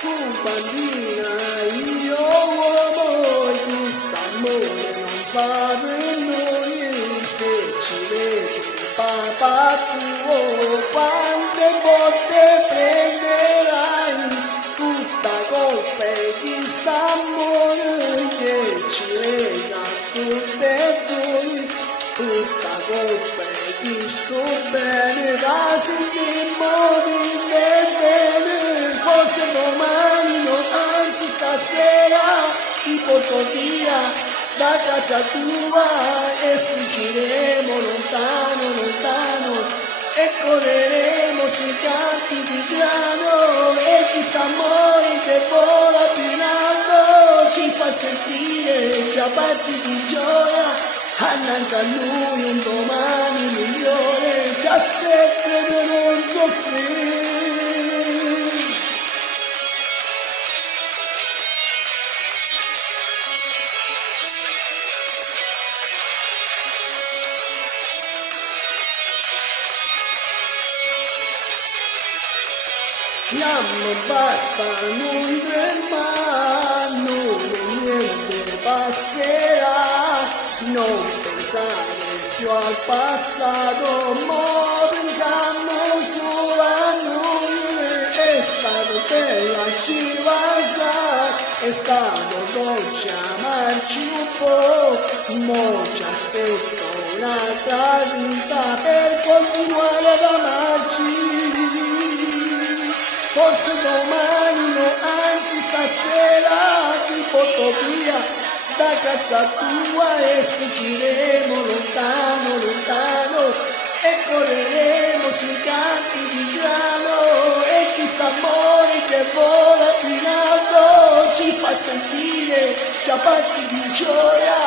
tu bambina, io uomo, quest'amore non va per noi, se ci vedi papà tuo, quante volte prenderai tutta colpa di quest'amore che ci lega tutte e due, tutta colpa di sto bene, da sentirmo bene, forse domani, no, anzi stasera, ti porto via da casa tua e fuggiremo lontano, lontano e correremo sui campi di grano e questo amore che vola più in alto ci fa sentire già pazzi di gioia. Annanzi a lui un domani migliore, ci aspetta di non soffrire. L'anno basta, non tremano, niente passerà, non pensare più al passato, ma pensiamo solo a noi, è stato bella ci va, è stato dolce amarci un po', mo ci aspetto un'altra vita per continuare ad amarci. Forse domani, no, anzi stasera ti porto via da casa tua e fuggiremo lontano, lontano e correremo sui campi di grano e questo amore che vola più in alto ci fa sentire capaci di gioia.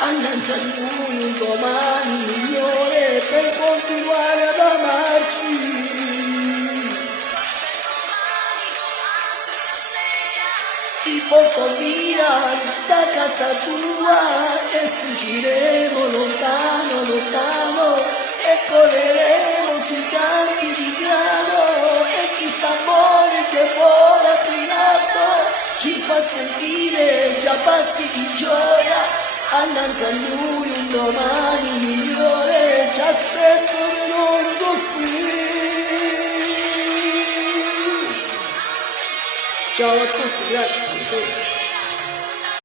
Annanzi a lui un domani migliore per continuare ad amarci. Ti porto via da casa tua e fuggiremo lontano, lontano e correremo sui campi di grano e questo amore che vola più in alto ci fa sentire già pazzi di gioia. Annanzi a lui un domani migliore, ci aspetto che non soffrire. Ciao a tutti, grazie.